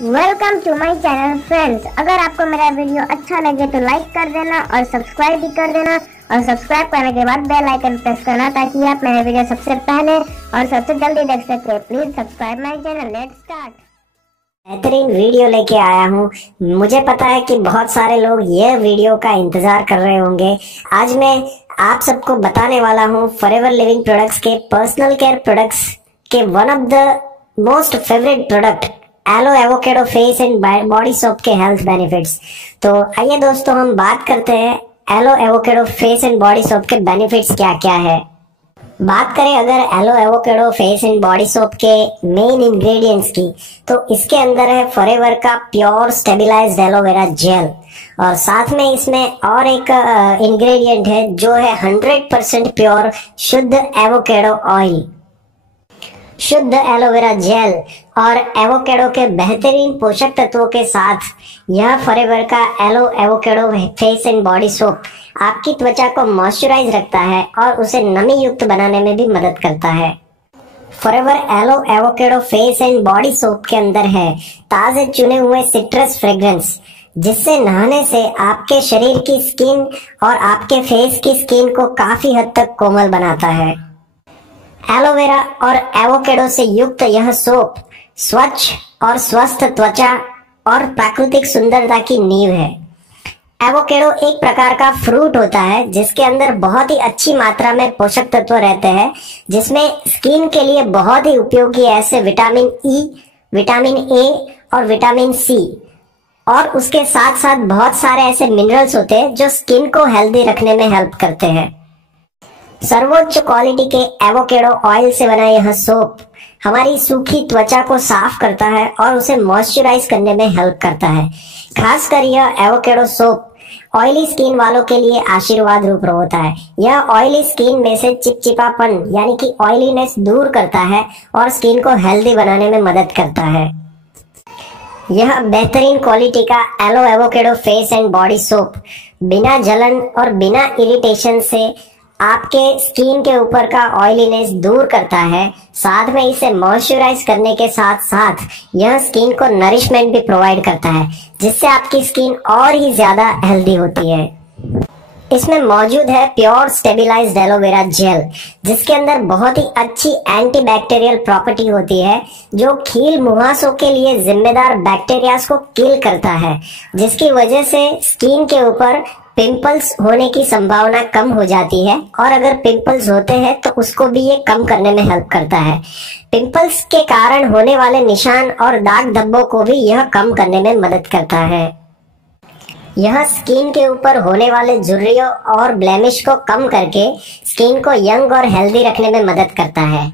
Welcome to my channel friends. अगर आपको मेरा वीडियो अच्छा लगे तो लाइक कर देना और सब्सक्राइब भी कर देना, और सब्सक्राइब करने के बाद बेल आइकन प्रेस करना ताकि आप मेरे वीडियो सबसे पहले और सबसे जल्दी देख सके। Please subscribe my channel. Let's start. बेहतरीन वीडियो लेके आया हूँ। मुझे पता है कि बहुत सारे लोग यह वीडियो का इंतजार कर रहे होंगे। आज मैं आप सबको बताने वाला हूँ फॉरएवर लिविंग प्रोडक्ट्स के पर्सनल केयर प्रोडक्ट्स के one of the most favourite product aloe avocado face and body soap के हेल्थ बेनिफिट्स। तो आइए दोस्तों, हम बात करते हैं aloe avocado face and body soap के बेनिफिट्स क्या क्या है। बात करें अगर aloe avocado face and body soap के मेन इंग्रेडिएंट्स की, तो इसके अंदर है फॉरएवर का प्योर स्टेबलाइज्ड एलोवेरा जेल, और साथ में इसमें और एक इंग्रेडिएंट है जो है 100% प्योर शुद्ध एवोकेडो ऑयल, शुद्ध एलोवेरा जेल और एवोकेडो के बेहतरीन पोषक तत्वों के साथ यह फॉरएवर का aloe avocado face and body soap आपकी त्वचा को मॉइस्चराइज रखता है और उसे नमी युक्त बनाने में भी मदद करता है। Forever aloe avocado face and body soap के अंदर है ताजे चुने हुए सिट्रस फ्रेग्रेंस, जिससे नहाने से आपके शरीर की स्किन और आपके फेस की स्किन को काफी हद तक कोमल बनाता है। एलोवेरा और एवोकेडो से युक्त यह सोप स्वच्छ और स्वस्थ त्वचा और प्राकृतिक सुंदरता की नींव है। एवोकेडो एक प्रकार का फ्रूट होता है जिसके अंदर बहुत ही अच्छी मात्रा में पोषक तत्व रहते हैं, जिसमें स्किन के लिए बहुत ही उपयोगी ऐसे विटामिन ई, विटामिन ए और विटामिन सी, और उसके साथ साथ बहुत सारे ऐसे मिनरल्स होते हैं जो स्किन को हेल्दी रखने में हेल्प करते हैं। सर्वोच्च क्वालिटी के एवोकेडो ऑयल से बना यह सोप हमारी सूखी त्वचा को साफ करता है और उसे मॉइस्चराइज करने में हेल्प करता है। खासकर यह एवोकेडो सोप ऑयली स्किन वालों के लिए आशीर्वाद रूप होता है। यह ऑयली स्किन में से चिपचिपापन यानी कि ऑयलीनेस दूर करता है और स्किन को हेल्दी बनाने में मदद करता है। यह बेहतरीन क्वालिटी का aloe avocado face and body soap बिना जलन और बिना इरिटेशन से आपके स्किन के ऊपर का ऑयलीनेस दूर करता है। साथ में इसे मॉइस्चराइज करने के साथ साथ यह स्किन को नरिशमेंट भी प्रोवाइड करता है, जिससे आपकी स्किन और ही ज्यादा हेल्दी होती है। इसमें मौजूद है प्योर स्टेबलाइज्ड एलोवेरा जेल, जिसके अंदर बहुत ही अच्छी एंटीबैक्टीरियल प्रॉपर्टी होती है जो खील मुहासों के लिए जिम्मेदार बैक्टीरियाज को किल करता है, जिसकी वजह से स्किन के ऊपर पिंपल्स होने की संभावना कम हो जाती है, और अगर पिंपल्स होते हैं तो उसको भी ये कम करने में हेल्प करता है। पिंपल्स के कारण होने वाले निशान और दाग धब्बों को भी यह कम करने में मदद करता है। यह स्किन के ऊपर होने वाले झुर्रियों और ब्लेमिश को कम करके स्किन को यंग और हेल्दी रखने में मदद करता है।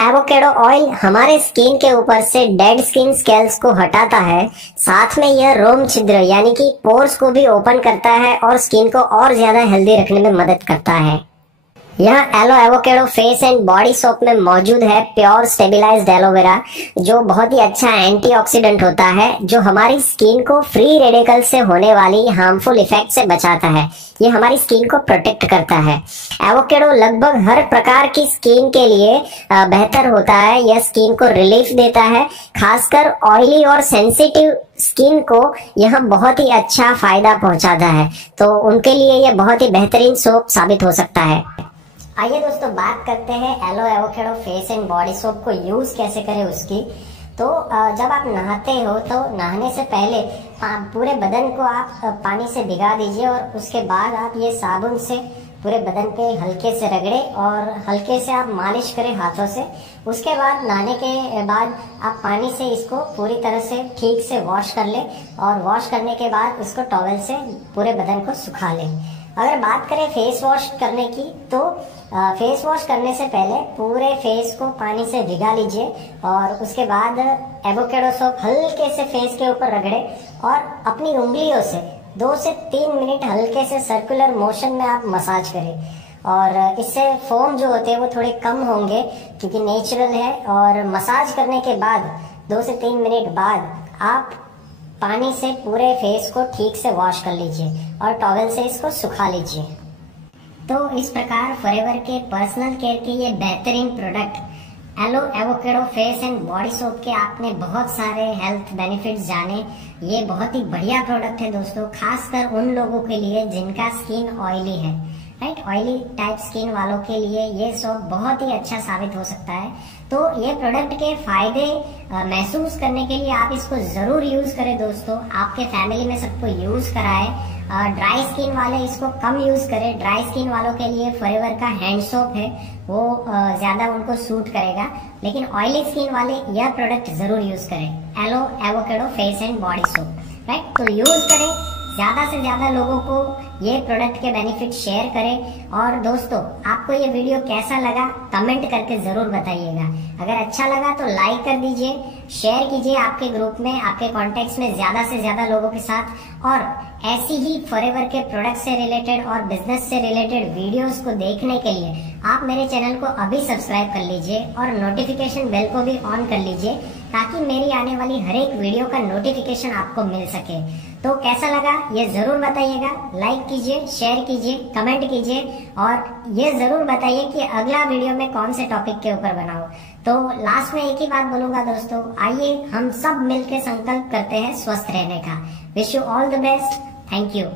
एवोकेडो ऑयल हमारे स्किन के ऊपर से डेड स्किन स्केल्स को हटाता है। साथ में यह रोम छिद्र यानी कि पोर्स को भी ओपन करता है और स्किन को और ज्यादा हेल्दी रखने में मदद करता है। यह aloe avocado face and body soap में मौजूद है प्योर स्टेबलाइज्ड एलोवेरा, जो बहुत ही अच्छा एंटीऑक्सीडेंट होता है, जो हमारी स्किन को फ्री रेडिकल से होने वाली हार्मफुल इफेक्ट से बचाता है। ये हमारी स्किन को प्रोटेक्ट करता है। एवोकेडो लगभग हर प्रकार की स्किन के लिए बेहतर होता है। यह स्किन को रिलीफ देता है, खासकर ऑयली और सेंसिटिव स्किन को यह बहुत ही अच्छा फायदा पहुंचाता है, तो उनके लिए यह बहुत ही बेहतरीन सोप साबित हो सकता है। आइए दोस्तों, बात करते हैं aloe avocado face and body soap को यूज कैसे करें उसकी। तो जब आप नहाते हो तो नहाने से पहले पूरे बदन को आप पानी से भिगा दीजिए, और उसके बाद आप ये साबुन से पूरे बदन पे हल्के से रगड़े और हल्के से आप मालिश करें हाथों से। उसके बाद नहाने के बाद आप पानी से इसको पूरी तरह से ठीक से वॉश कर ले, और वॉश करने के बाद इसको टॉवेल से पूरे बदन को सुखा लें। अगर बात करें फेस वॉश करने की, तो फेस वॉश करने से पहले पूरे फेस को पानी से भिगा लीजिए, और उसके बाद एवोकेडो सोप हल्के से फेस के ऊपर रगड़े और अपनी उंगलियों से 2 से 3 मिनट हल्के से सर्कुलर मोशन में आप मसाज करें। और इससे फोम जो होते हैं वो थोड़े कम होंगे क्योंकि नेचुरल है। और मसाज करने के बाद 2 से 3 मिनट बाद आप पानी से पूरे फेस को ठीक से वॉश कर लीजिए और टॉवेल से इसको सुखा लीजिए। तो इस प्रकार फॉरएवर के पर्सनल केयर के ये बेहतरीन product aloe avocado face and body soap के आपने बहुत सारे हेल्थ बेनिफिट्स जाने। ये बहुत ही बढ़िया प्रोडक्ट है दोस्तों, खासकर उन लोगों के लिए जिनका स्किन ऑयली है, राइट। ऑयली टाइप स्किन वालों के लिए ये सोप बहुत ही अच्छा साबित हो सकता है। तो ये प्रोडक्ट के फायदे महसूस करने के लिए आप इसको जरूर यूज करें दोस्तों। आपके फैमिली में सबको यूज कराएं। ड्राई स्किन वाले इसको कम यूज करें। ड्राई स्किन वालों के लिए फॉरएवर का हैंड सोप है, वो ज्यादा उनको सूट करेगा। लेकिन ऑयली स्किन वाले यह प्रोडक्ट जरूर यूज करें, aloe avocado face and body soap, right. तो यूज करें, ज्यादा से ज्यादा लोगों को ये प्रोडक्ट के बेनिफिट शेयर करें। और दोस्तों, आपको ये वीडियो कैसा लगा कमेंट करके जरूर बताइएगा। अगर अच्छा लगा तो लाइक कर दीजिए, शेयर कीजिए आपके ग्रुप में, आपके कॉन्टेक्ट्स में ज्यादा से ज्यादा लोगों के साथ। और ऐसी ही फॉरएवर के प्रोडक्ट से रिलेटेड और बिजनेस से रिलेटेड वीडियोस को देखने के लिए आप मेरे चैनल को अभी सब्सक्राइब कर लीजिए और नोटिफिकेशन बेल को भी ऑन कर लीजिए, ताकि मेरी आने वाली हर एक वीडियो का नोटिफिकेशन आपको मिल सके। तो कैसा लगा ये जरूर बताइएगा, लाइक कीजिए, शेयर कीजिए, कमेंट कीजिए और ये जरूर बताइए कि अगला वीडियो में कौन से टॉपिक के ऊपर बनाऊं। तो लास्ट में एक ही बात बोलूंगा दोस्तों, आइए हम सब मिलकर संकल्प करते हैं स्वस्थ रहने का। Wish you all the best. Thank you.